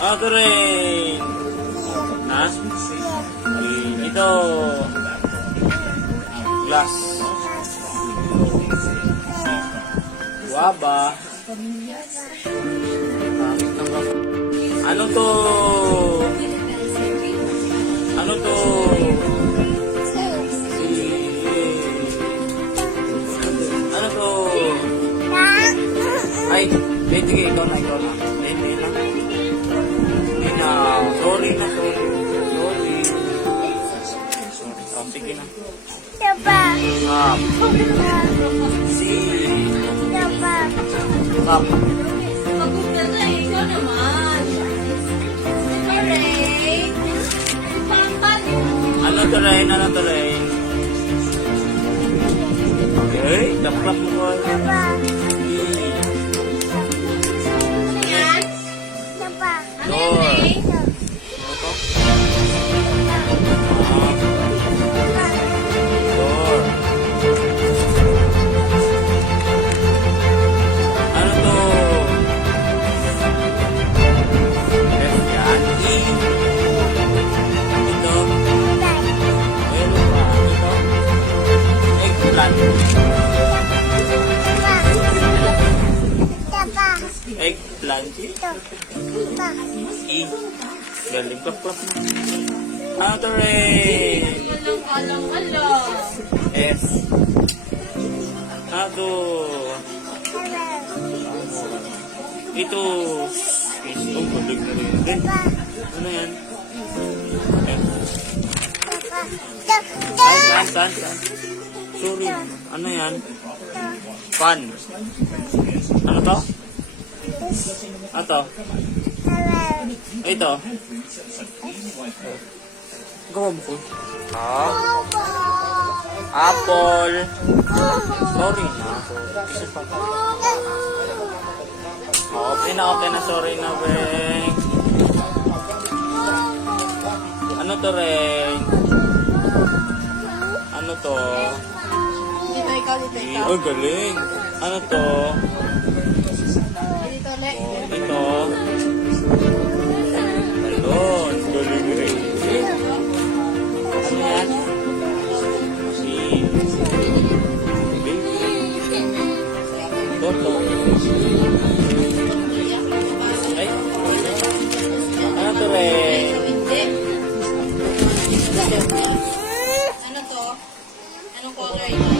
Ano rin? Ha? Ito. Glass. Guava. Ano to? Ano to? Ano to? Ay, sige, ikaw na. Hindi na. Sorry na. Oh, sige na. Cup. Mag-google na eh. Ikaw naman. Ito rin. Ano to rin? Okay, dapat mo. Yan. Door. Door. Ano to? F yan. E. Ito. Meron pa. Ito. Eggplant. Eggplant. E. Galing klap-klap mo. Ano to rin? Alang. S. Ano to? Ito. Oh, galing na rin. Ano yan? F. Saan? Sorry. Ano yan? Fan. Ano to? Ano to? Ito. Gawa mo ko. Apple. Sorry na. Isa pa. Okay na. Sorry na, Beng. Ano to, Reng? Ano to? Dito ikaw. Oh, galing. Ano to? Dito le. Ito. Ayun. Galing rin. Ano yan? Si... Toto. Ay. Ano to, Ren? Ano to? Anong color yun?